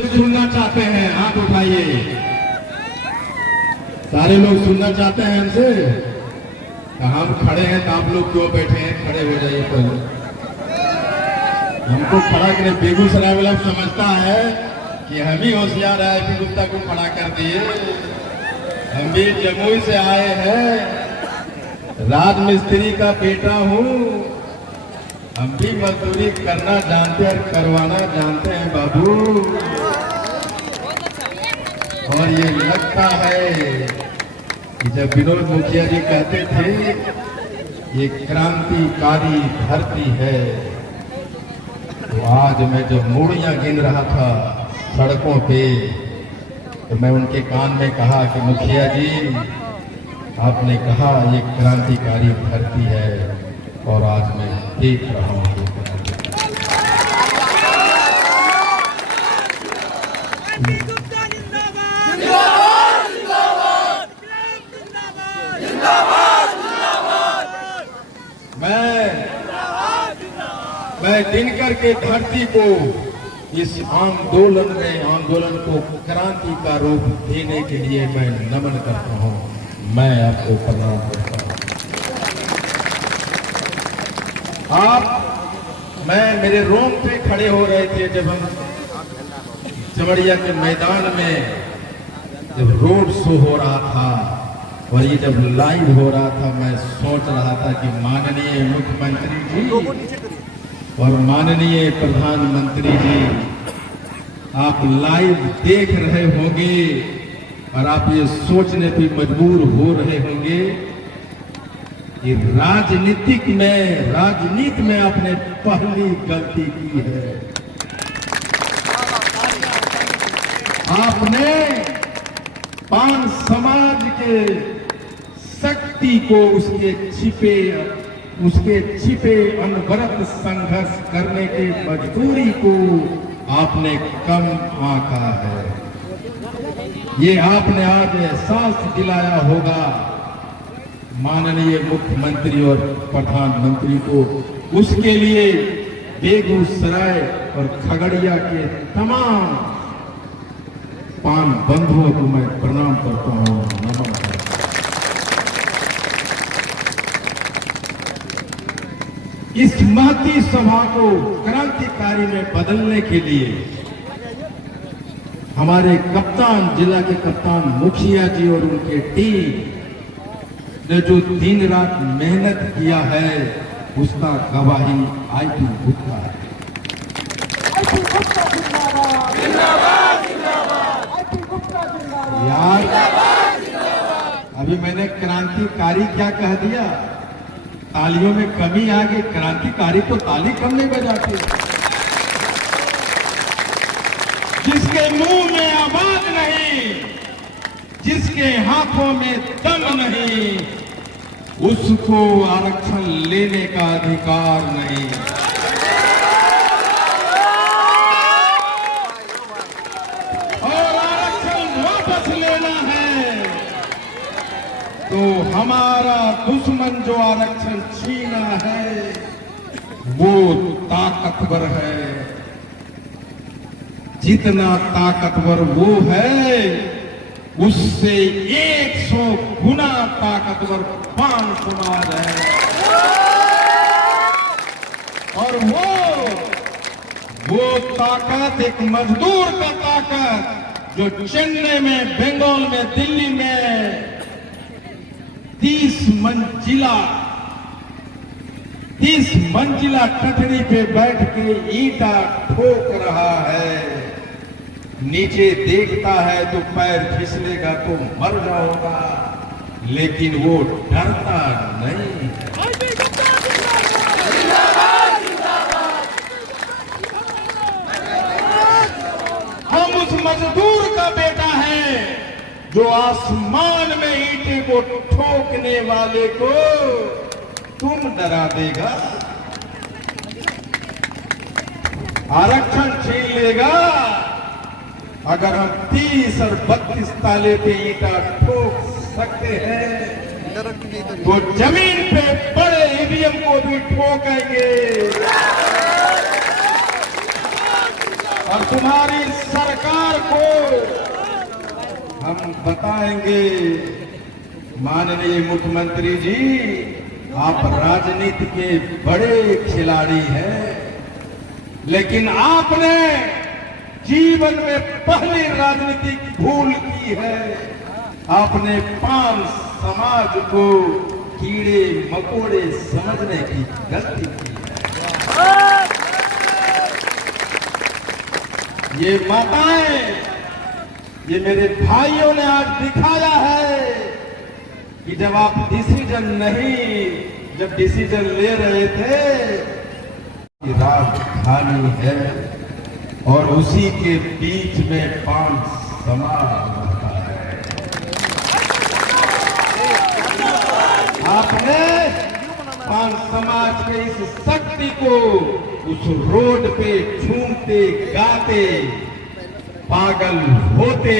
सुनना चाहते हैं हाथ उठाइए। सारे लोग सुनना चाहते हैं हमसे। हम खड़े हैं तो आप लोग क्यों बैठे हैं? खड़े हो जाइए पहले। हमको खड़ा करें। बेगूसराय वाला समझता है कि हम ही होशियार है, पी गुप्ता को खड़ा कर दिए। हम भी जमुई से आए हैं, राज मिस्त्री का बेटा हूँ। हम भी मजदूरी करना जानते हैं और करवाना जानते हैं बाबू। और ये लगता है कि जब विनोद मुखिया जी कहते थे ये क्रांतिकारी धरती है, तो आज मैं जब मूड़ियां गिन रहा था सड़कों पे, तो मैं उनके कान में कहा कि मुखिया जी आपने कहा ये क्रांतिकारी धरती है, और आज मैं देख रहा हूँ। मैं दिनकर के धरती को इस आंदोलन को क्रांति का रूप देने के लिए मैं नमन करता हूँ। मैं आपको प्रणाम करता हूँ। मेरे रोंगटे खड़े हो रहे थे जब हम चमड़िया के मैदान में जब रोड शो हो रहा था और ये जब लाइव हो रहा था। मैं सोच रहा था कि माननीय मुख्यमंत्री जी और माननीय प्रधानमंत्री जी आप लाइव देख रहे होंगे और आप ये सोचने पे मजबूर हो रहे होंगे कि राजनीति में आपने पहली गलती की है। आपने पान समाज के शक्ति को उसके छिपे अनवरत संघर्ष करने के मजबूरी को आपने कम आंका है। ये आपने आज एहसास दिलाया होगा माननीय मुख्यमंत्री और प्रधानमंत्री को। उसके लिए बेगूसराय और खगड़िया के तमाम पान बंधुओं को मैं प्रणाम करता हूँ, नमन करता हूँ। इस महती सभा को क्रांतिकारी में बदलने के लिए हमारे कप्तान, जिला के कप्तान मुखिया जी और उनके टीम ने जो दिन रात मेहनत किया है उसका गवाही आईपी गुप्ता है। यार अभी मैंने क्रांतिकारी क्या कह दिया? तालियों में कमी आ गई। क्रांतिकारी तो ताली कम नहीं बजाते। जिसके मुंह में आवाज नहीं, जिसके हाथों में दम नहीं, उसको आरक्षण लेने का अधिकार नहीं। और आरक्षण वापस लेना है तो हमारा दुश्मन जो आरक्षण छीना है वो ताकतवर है। जितना ताकतवर वो है उससे 100 गुना ताकतवर पान समाज है। और वो ताकत एक मजदूर का ताकत जो चेन्नई में, बंगाल में, दिल्ली में 30 मंजिला टटरी पे बैठ के ईंटा ठोक रहा है। नीचे देखता है तो पैर फिसलेगा तो मर जाओगा, लेकिन वो डरता नहीं। हम उस मजदूर का बेटा है जो आसमान में ईंटे को ठोकने वाले को तुम डरा देगा, आरक्षण छीन लेगा। अगर हम 30 और 32 ताले पे ईंटा ठोक सकते हैं तो जमीन पे बड़े ईवीएम को भी ठोकेंगे। और तुम्हारी सरकार को हम बताएंगे, माननीय मुख्यमंत्री जी, आप राजनीति के बड़े खिलाड़ी हैं, लेकिन आपने जीवन में पहली राजनीतिक भूल की है। आपने पान समाज को कीड़े मकोड़े समझने की गलती की है। ये माताएं, ये मेरे भाइयों ने आज दिखाया है कि जब आप जब डिसीजन ले रहे थे कि राजधानी है और उसी के बीच में पान समाज रहता है। आपने पान समाज के इस शक्ति को उस रोड पे झूमते गाते पागल होते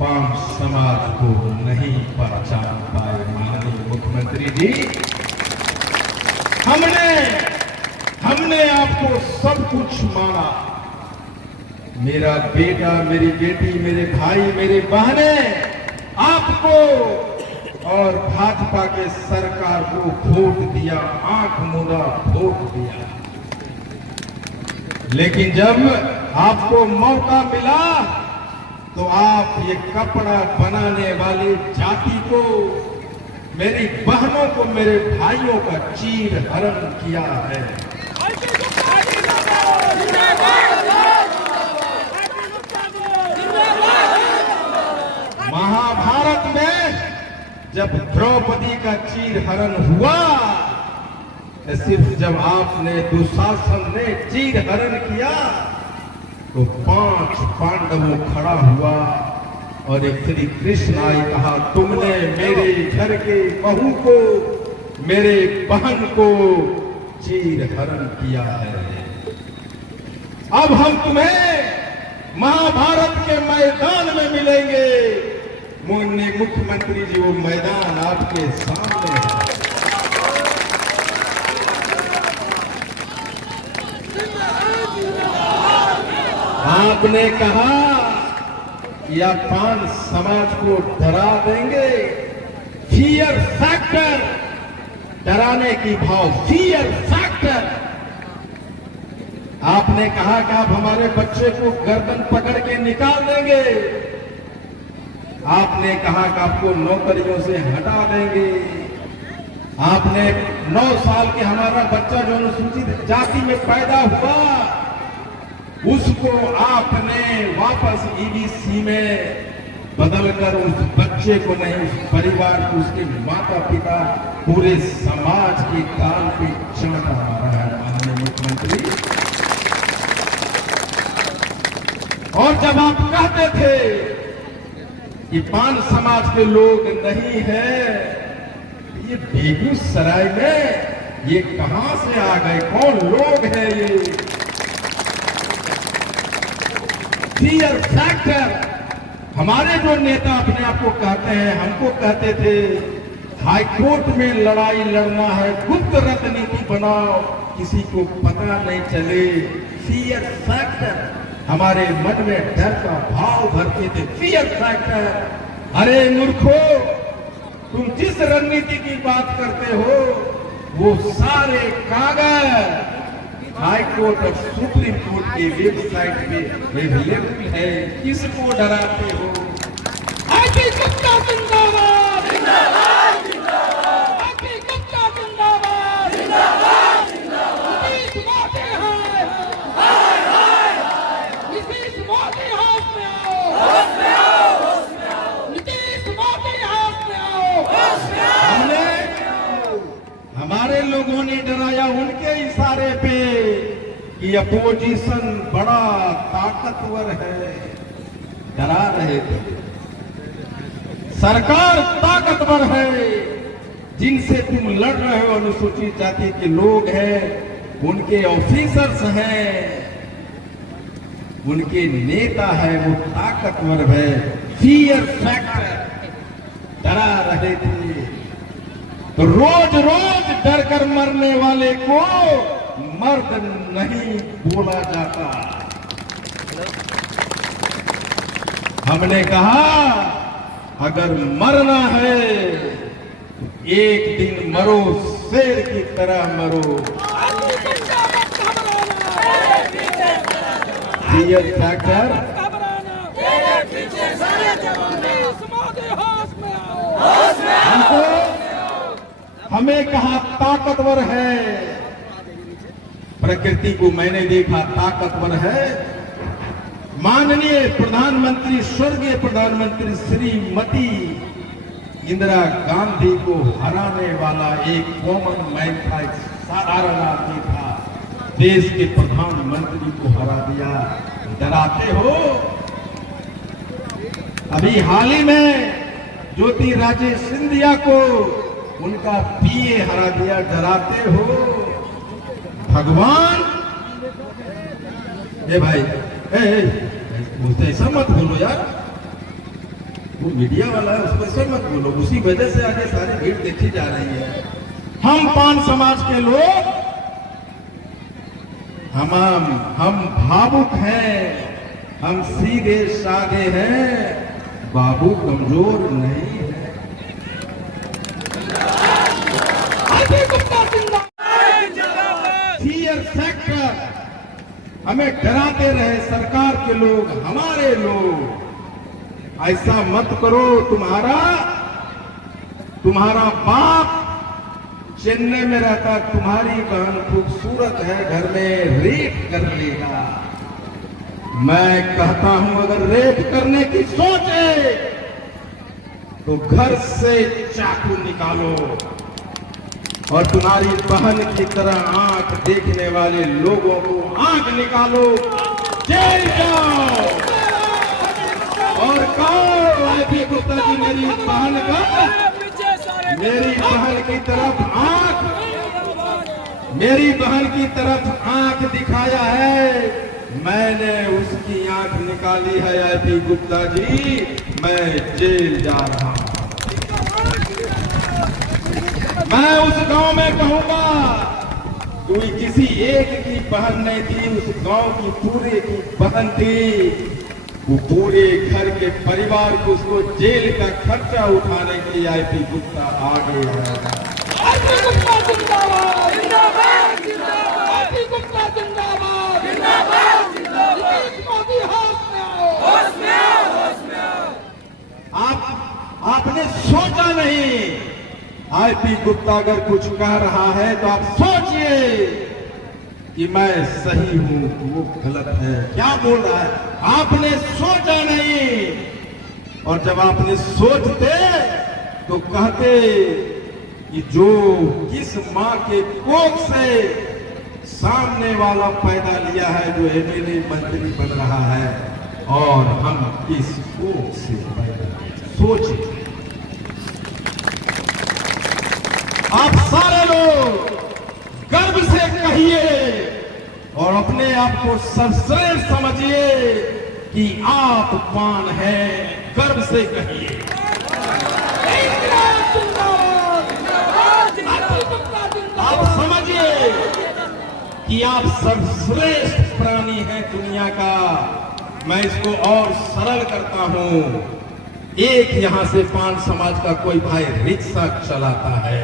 पान समाज को नहीं पहचान पाए। माननीय मुख्यमंत्री जी, हमने आपको सब कुछ माना। मेरा बेटा, मेरी बेटी, मेरे भाई, मेरे बहने आपको और भाजपा के सरकार को वोट दिया, आंख मूंदा वोट दिया। लेकिन जब आपको मौका मिला तो आप ये कपड़ा बनाने वाली जाति को, मेरी बहनों को, मेरे भाइयों का चीर हरण किया है। महाभारत में जब द्रौपदी का चीर हरण हुआ, तो सिर्फ जब आपने, दुशासन ने चीर हरण किया तो 5 पांडवों खड़ा हुआ और एक श्री कृष्ण आए, कहा तुमने मेरे घर के बहू को, मेरे बहन को चीर हरण किया है। अब हम तुम्हें महाभारत के मैदान में मिलेंगे। मुख्यमंत्री जी, वो मैदान आपके सामने है। आपने कहा कि आप पान समाज को डरा देंगे। फियर फैक्टर, डराने की भाव, फियर फैक्टर। आपने कहा कि आप हमारे बच्चे को गर्दन पकड़ के निकाल देंगे। आपने कहा कि आपको नौकरियों से हटा देंगे। आपने 9 साल के हमारा बच्चा जो अनुसूचित जाति में पैदा हुआ, उसको आपने वापस ईबीसी में बदलकर उस बच्चे को नहीं, उस परिवार को, उसके माता पिता, पूरे समाज के काल पे चांटा मारा है। माननीय मुख्यमंत्री, और जब आप कहते थे कि पान समाज के लोग नहीं है, ये बेगूसराय में ये कहां से आ गए? कौन लोग हैं ये? Fear factor. हमारे जो नेता अपने आप को कहते हैं, हमको कहते थे हाई कोर्ट में लड़ाई लड़ना है, गुप्त रणनीति बनाओ, किसी को पता नहीं चले। फियर फैक्टर, हमारे मन में डर का भाव भरते थे। Fear factor. अरे मूर्खो, तुम जिस रणनीति की बात करते हो वो सारे कागज हाई कोर्ट और सुप्रीम कोर्ट की वेबसाइट पे अवेलेबल है। किसको डराते हो? आईटी कुत्ता जिंदाबाद, जिंदाबाद, जिंदाबाद। आईटी कुत्ता जिंदाबाद, जिंदाबाद, जिंदाबाद। नीतीश मोदी हाय हाय हाय, नीतीश मोदी हाथ में आओ, होश में आओ, होश में आओ। नीतीश मोदी हाथ में आओ, होश में आओ। हमारे लोगों ने डराया उनके इशारे पे कि अपोजिशन बड़ा ताकतवर है, डरा रहे थे। सरकार ताकतवर है, जिनसे तुम लड़ रहे हो अनुसूचित जाति के लोग हैं, उनके ऑफिसर्स हैं, उनके नेता है, वो ताकतवर है। फियर फैक्टर, डरा रहे थे। तो रोज रोज डर कर मरने वाले को मर्द नहीं बोला जाता। हमने कहा अगर मरना है एक दिन मरो, शेर की तरह मरो। फैक्टर हमें कहा ताकतवर है, प्रकृति को मैंने देखा ताकतवर है। माननीय प्रधानमंत्री, स्वर्गीय प्रधानमंत्री श्रीमती इंदिरा गांधी को हराने वाला एक कॉमन मैन था, एक साधारण आदमी था, देश के प्रधानमंत्री को हरा दिया। डराते हो? अभी हाल ही में ज्योतिरादित्य सिंधिया को उनका पीए हरा दिया। डराते हो? भगवान भाई उससे ऐसा मत बोलो यार, वो मीडिया वाला है, उसको ऐसा मत बोलो। उसी वजह से आगे सारी भीड़ देखी जा रही है। हम पान समाज के लोग हम भावुक हैं, हम सीधे साधे हैं, बाबू कमजोर नहीं है। फियर फैक्टर हमें डराते रहे सरकार के लोग, हमारे लोग। ऐसा मत करो, तुम्हारा बाप चेन्नई में रहता, तुम्हारी बहन खूबसूरत है, घर में रेप कर लेगा। मैं कहता हूं अगर रेप करने की सोचे तो घर से चाकू निकालो और तुम्हारी बहन की तरह आंख देखने वाले लोगों को आंख निकालो, जेल जाओ। और कहो आईपी गुप्ता जी मेरी बहन की तरफ मेरी बहन की तरफ आंख दिखाया है, मैंने उसकी आंख निकाली है। आईपी गुप्ता जी, मैं जेल जा रहा हूं। मैं उस गांव में कहूंगा कोई किसी एक की बहन नहीं थी, उस गांव की पूरे की बहन थी। वो पूरे घर के परिवार को, उसको जेल का खर्चा उठाने के लिए आईपी गुप्ता आगे है। आईपी गुप्ता जिंदाबाद, जिंदाबाद, जिंदाबाद। आईपी गुप्ता जिंदाबाद, जिंदाबाद, जिंदाबाद। मोदी होश में आओ, होश में आओ, होश में आओ। आपने सोचा नहीं, आईपी गुप्ता अगर कुछ कह रहा है तो आप सोचिए कि मैं सही हूं, वो गलत है, क्या बोल रहा है। आपने सोचा नहीं, और जब आपने सोचते तो कहते कि जो किस मां के कोख से सामने वाला पैदा लिया है, जो एमएलए मंत्री बन रहा है, और हम किस कोख से पैदा। सोचिए आप सारे लोग गर्व से कहिए और अपने आप को सर्वश्रेष्ठ समझिए कि आप पान हैं, गर्व से कहिए। आप समझिए कि आप सर्वश्रेष्ठ प्राणी हैं दुनिया का। मैं इसको और सरल करता हूं। एक यहां से पान समाज का कोई भाई रिक्शा चलाता है,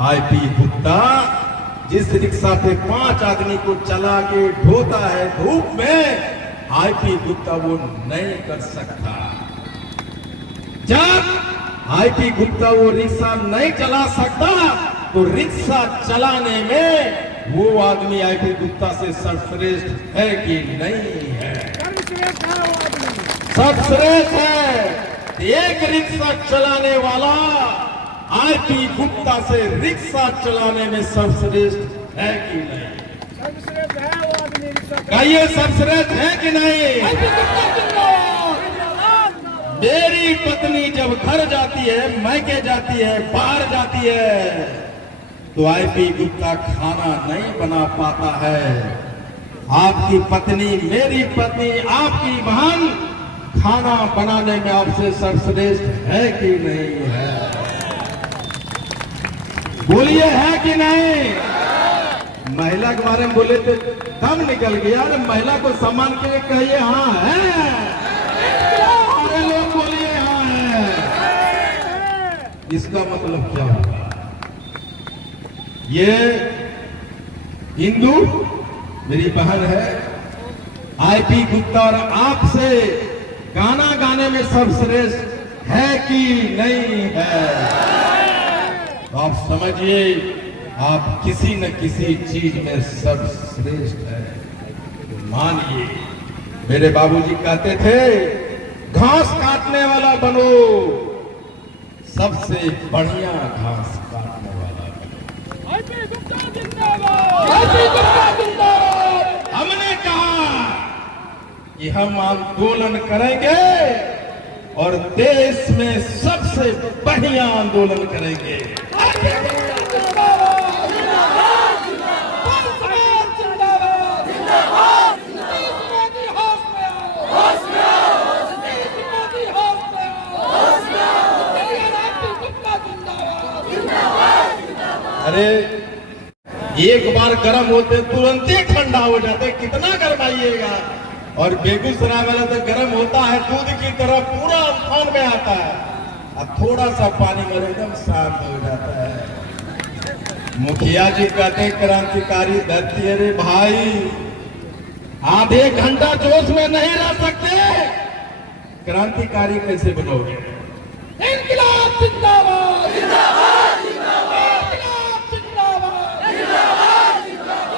आईपी गुप्ता जिस रिक्शा पे 5 आदमी को चला के ढोता है धूप में, आईपी गुप्ता वो नहीं कर सकता। जब आईपी गुप्ता वो रिक्शा नहीं चला सकता तो रिक्शा चलाने में वो आदमी आईपी गुप्ता से सर्वश्रेष्ठ है कि नहीं है? सर्वश्रेष्ठ है। एक रिक्शा चलाने वाला आईपी गुप्ता से रिक्शा चलाने में सर्वश्रेष्ठ है कि नहीं? सर्वश्रेष्ठ है वो आदमी। कहिए सर्वश्रेष्ठ है कि नहीं? मेरी पत्नी जब घर जाती है, मैके जाती है, बाहर जाती है, तो आईपी गुप्ता खाना नहीं बना पाता है। आपकी पत्नी, मेरी पत्नी, आपकी बहन खाना बनाने में आपसे सर्वश्रेष्ठ है कि नहीं है? बोलिए है कि नहीं? महिला के बारे में बोले तो दम निकल गया। अरे महिला को सम्मान के लिए कहिए हाँ है, अरे लोग बोलिए हाँ है। इसका मतलब क्या होगा? ये हिंदू मेरी बहन है आईपी गुप्ता और आपसे गाना गाने में सर्वश्रेष्ठ है कि नहीं है? तो आप समझिए आप किसी न किसी चीज में सर्वश्रेष्ठ है। मानिए मेरे बाबूजी कहते थे घास काटने वाला बनो, सबसे बढ़िया घास काटने वाला बनो। आईपी गुप्ता जिंदाबाद, आईपी गुप्ता जिंदाबाद। हमने कहा कि हम आंदोलन करेंगे और देश में सबसे बढ़िया आंदोलन करेंगे। अरे एक बार गर्म होते तुरंत ही ठंडा हो जाते, कितना गरमाइएगा। और बेगूसराय वाला तो गर्म होता है दूध की तरह, पूरा उफान में आता है, अब थोड़ा सा पानी में एकदम शांत हो जाता है। मुखिया जी कहते क्रांतिकारी धरती, अरे भाई आधे घंटा जोश में नहीं रह सकते, क्रांतिकारी कैसे बनोगे? इंकलाब जिंदाबाद, जिंदाबाद, जिंदाबाद, इंकलाब जिंदाबाद, जिंदाबाद, जिंदाबाद,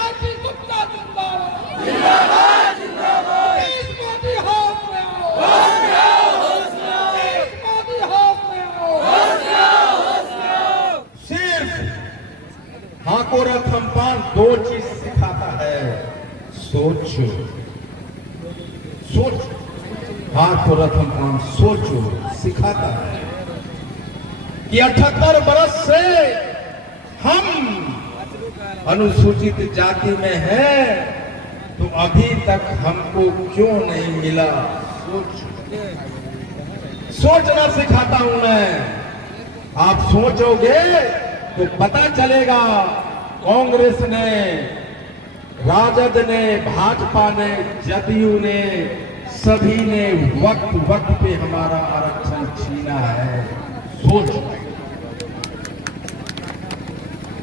आईपी गुप्ता जिंदाबाद, जिंदाबाद, जिंदाबाद। देश मोदी होश में आओ, होश में आओ, होश में आओ। देश मोदी होश में आओ, होश में आओ, होश में आओ। सिर्फ ठाकुर थम्पान दो चीज सिखाता है, सोचो, सोच। ठाकुर थम्पान सोचो सिखाता है कि 78 वर्ष से हम अनुसूचित जाति में हैं, तो अभी तक हमको क्यों नहीं मिला? सोचना सिखाता हूं मैं। आप सोचोगे तो पता चलेगा। कांग्रेस ने, राजद ने, भाजपा ने, जदयू ने, सभी ने वक्त वक्त पे हमारा आरक्षण छीना है। सोच,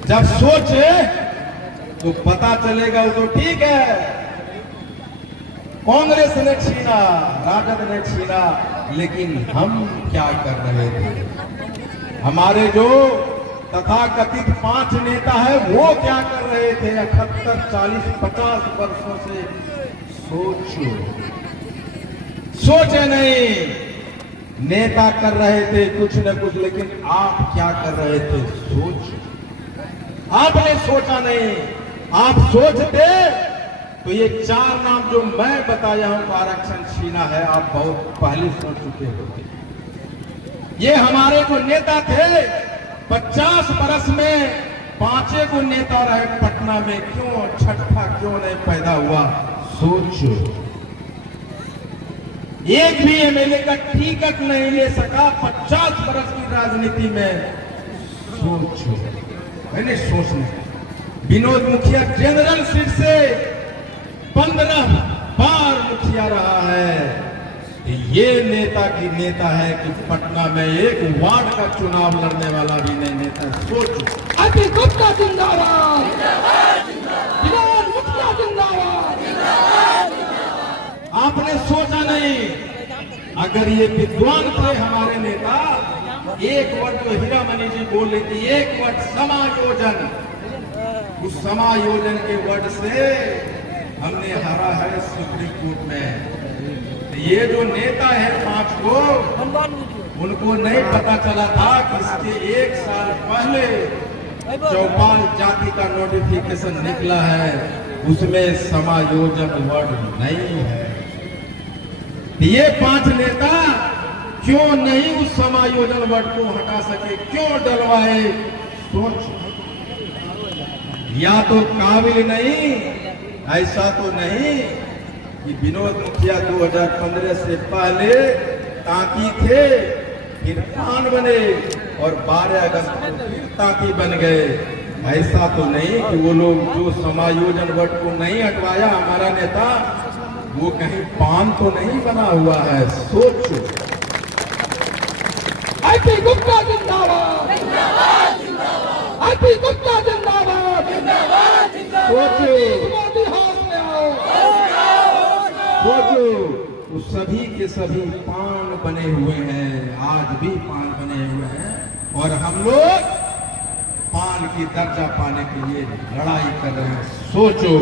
जब सोचे तो पता चलेगा। वो तो ठीक है कांग्रेस ने छीना, राजद ने छीना, लेकिन हम क्या कर रहे थे? हमारे जो तथाकथित 5 नेता है वो क्या कर रहे थे 78, 40, 50 वर्षों से? सोचो, सोचे नहीं। नेता कर रहे थे कुछ न कुछ, लेकिन आप क्या कर रहे थे? सोच। आपने सोचा नहीं। आप सोचते तो ये 4 नाम जो मैं बताया हूं आरक्षण छीना है, आप बहुत पहले सोच चुके होते। ये हमारे जो नेता थे 50 बरस में 5 को नेता रहे पटना में, क्यों छठा क्यों नहीं पैदा हुआ? सोचो। एक भी एमएलए का टिकट नहीं ले सका 50 बरस की राजनीति में। सोचो, मैंने सोचना। विनोद मुखिया जनरल सीट से 15 बार मुखिया रहा है। ये नेता की नेता है कि पटना में 1 वार्ड का चुनाव लड़ने वाला भी नहीं नेता। सोचो। आईपी गुप्ता जिंदाबाद, विनोद मुखिया जिंदाबाद। आपने सोचा नहीं। अगर ये विद्वान थे हमारे नेता, एक वर्ड जो हीरामणि जी बोल रही थी, एक वर्ड समायोजन, उस समायोजन के वर्ड से हमने हारा है सुप्रीम कोर्ट में। ये जो नेता है 5 को, उनको नहीं पता चला था कि इसके 1 साल पहले चौपाल जाति का नोटिफिकेशन निकला है, उसमें समायोजन वर्ड नहीं है। ये 5 नेता क्यों नहीं उस समायोजन वर्ड को हटा सके? क्यों डलवाए? सोच। या तो काबिल नहीं, ऐसा तो नहीं कि विनोद मुखिया 2015 से पहले ताकि थे, फिर खान बने और 12 अगस्त को फिर ताकि बन गए। ऐसा तो नहीं कि वो लोग जो समायोजन वर्ड को नहीं हटवाया हमारा नेता, वो कहीं पान तो नहीं बना हुआ है। सोचो। आईपी गुप्ता जिंदाबाद, आईपी गुप्ता जिंदाबाद, सोचो मोदी हाथ में आओ। सोचो, वो सभी के सभी पान बने हुए हैं, आज भी पान बने हुए हैं, और हम लोग पान की दर्जा पाने के लिए लड़ाई कर रहे हैं। सोचो,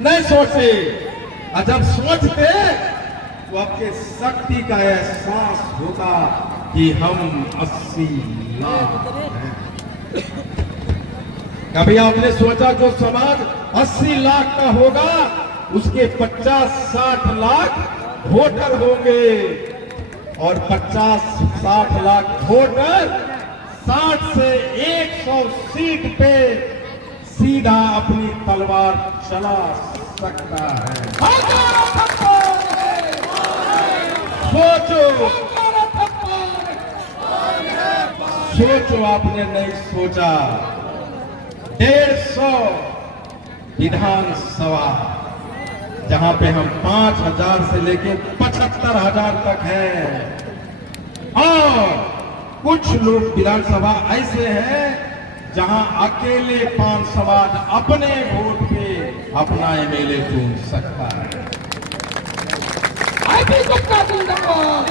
नहीं सोचे, और जब सोचते तो आपके शक्ति का एहसास होगा कि हम 80 लाख हैं। कभी आपने सोचा जो समाज 80 लाख का होगा, उसके 50-60 लाख वोटर होंगे, और 50-60 लाख वोटर 60 से 100 सीट पे सीधा अपनी तलवार चला सकता है। सोचो, सोचो, आपने नहीं सोचा। 150 विधानसभा, जहां पे हम 5,000 से लेके 75,000 तक हैं, और कुछ लोग विधानसभा ऐसे हैं जहां अकेले 5 समाज अपने वोट पे अपना एमएलए चुन सकता है। आईपी गुप्ता जिंदाबाद,